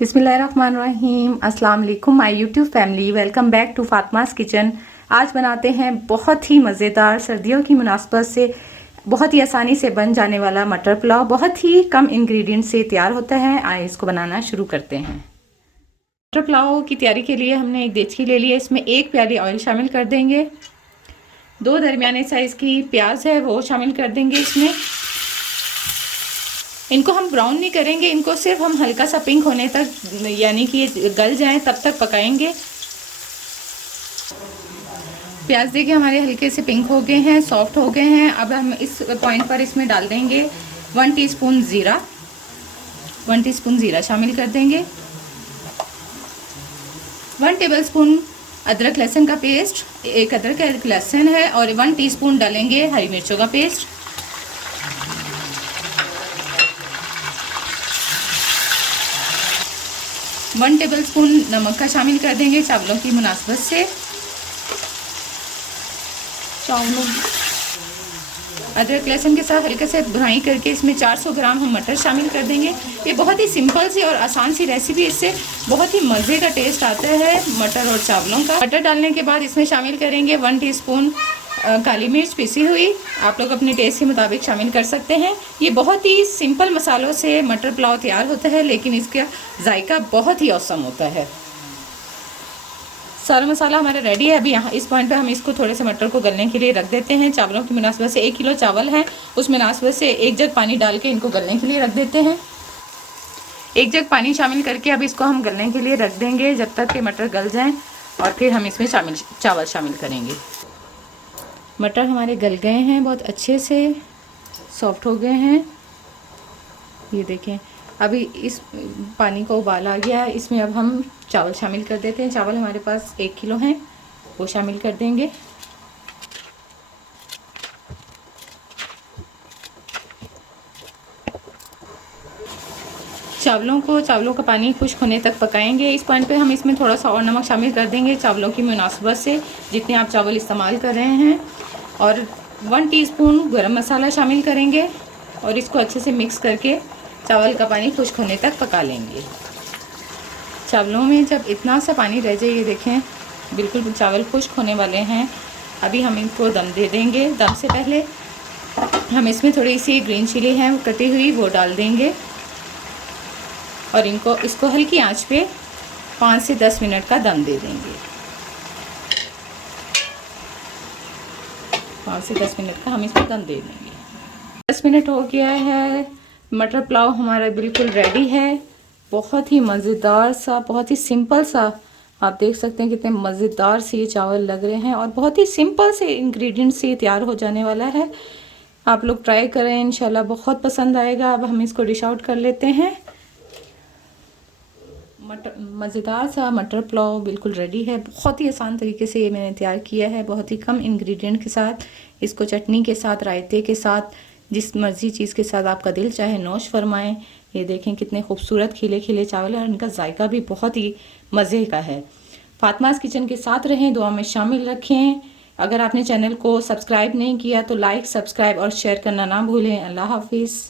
बिस्मिल्लाहिर्रहमानिर्रहीम। अस्सलाम वालेकुम my YouTube family, welcome back to Fatima's kitchen. आज बनाते हैं बहुत ही मज़ेदार सर्दियों की मुनासबत से बहुत ही आसानी से बन जाने वाला मटर पुलाव। बहुत ही कम इंग्रेडिएंट से तैयार होता है। आइए इसको बनाना शुरू करते हैं। मटर पुलाव की तैयारी के लिए हमने एक देचकी ले लिया, इसमें 1 प्याली ऑयल शामिल कर देंगे। 2 दरमियाने साइज़ की प्याज है वो शामिल कर देंगे इसमें। इनको हम ब्राउन नहीं करेंगे, इनको सिर्फ हम हल्का सा पिंक होने तक, यानी कि गल जाएं तब तक पकाएंगे। प्याज देखिए हमारे हल्के से पिंक हो गए हैं, सॉफ्ट हो गए हैं। अब हम इस पॉइंट पर इसमें डाल देंगे 1 टीस्पून ज़ीरा। 1 टीस्पून ज़ीरा शामिल कर देंगे। 1 टेबलस्पून अदरक लहसुन का पेस्ट, एक अदरक का एक लहसुन है, और 1 टीस्पून डालेंगे हरी मिर्चों का पेस्ट। वन टेबलस्पून नमक का शामिल कर देंगे चावलों की मुनासबत से। चावलों अदरक लहसुन के साथ हल्के से भुनाई करके इसमें 400 ग्राम हम मटर शामिल कर देंगे। ये बहुत ही सिंपल सी और आसान सी रेसिपी, इससे बहुत ही मज़े का टेस्ट आता है मटर और चावलों का। मटर डालने के बाद इसमें शामिल करेंगे 1 टीस्पून काली मिर्च पिसी हुई। आप लोग अपने टेस्ट के मुताबिक शामिल कर सकते हैं। ये बहुत ही सिंपल मसालों से मटर पुलाव तैयार होता है, लेकिन इसका जायका बहुत ही औसम होता है। सारा मसाला हमारा रेडी है। अभी यहाँ इस पॉइंट पे हम इसको थोड़े से मटर को गलने के लिए रख देते हैं। चावलों की मुनासबत से 1 किलो चावल है, उस मुनासबत से 1 जग पानी डाल के इनको गलने के लिए रख देते हैं। 1 जग पानी शामिल करके अब इसको हम गलने के लिए रख देंगे जब तक कि मटर गल जाएं, और फिर हम इसमें चावल शामिल करेंगे। मटर हमारे गल गए हैं, बहुत अच्छे से सॉफ्ट हो गए हैं। ये देखें, अभी इस पानी को उबाल आ गया है। इसमें अब हम चावल शामिल कर देते हैं। चावल हमारे पास 1 किलो हैं, वो शामिल कर देंगे। चावलों का पानी खुश्क होने तक पकाएंगे। इस पॉइंट पे हम इसमें थोड़ा सा और नमक शामिल कर देंगे चावलों की मुनासबत से, जितने आप चावल इस्तेमाल कर रहे हैं। और 1 टीस्पून गरम मसाला शामिल करेंगे और इसको अच्छे से मिक्स करके चावल का पानी खुश्क होने तक पका लेंगे। चावलों में जब इतना सा पानी रह जाए, ये देखें बिल्कुल चावल खुश्क होने वाले हैं। अभी हम इनको दम दे देंगे। दम से पहले हम इसमें थोड़ी सी ग्रीन चिली है कटी हुई, वो डाल देंगे और इसको हल्की आंच पे 5 से 10 मिनट का दम दे देंगे। 5 से 10 मिनट का हम इसको दम दे देंगे। 10 मिनट हो गया है, मटर पुलाव हमारा बिल्कुल रेडी है। बहुत ही मज़ेदार सा, बहुत ही सिंपल सा, आप देख सकते हैं कितने मज़ेदार से ये चावल लग रहे हैं, और बहुत ही सिंपल से इंग्रेडिएंट से तैयार हो जाने वाला है। आप लोग ट्राई करें, इंशाल्लाह बहुत पसंद आएगा। अब हम इसको डिश आउट कर लेते हैं। मज़ेदार सा मटर पुलाव बिल्कुल रेडी है। बहुत ही आसान तरीके से ये मैंने तैयार किया है, बहुत ही कम इंग्रेडिएंट के साथ। इसको चटनी के साथ, रायते के साथ, जिस मर्ज़ी चीज़ के साथ आपका दिल चाहे नोश फरमाएं। ये देखें कितने खूबसूरत खिले खिले चावल हैं, और इनका जायका भी बहुत ही मज़े का है। फातिमास किचन के साथ रहें, दुआ में शामिल रखें। अगर आपने चैनल को सब्सक्राइब नहीं किया तो लाइक, सब्सक्राइब और शेयर करना ना भूलें। अल्लाह हाफिज़।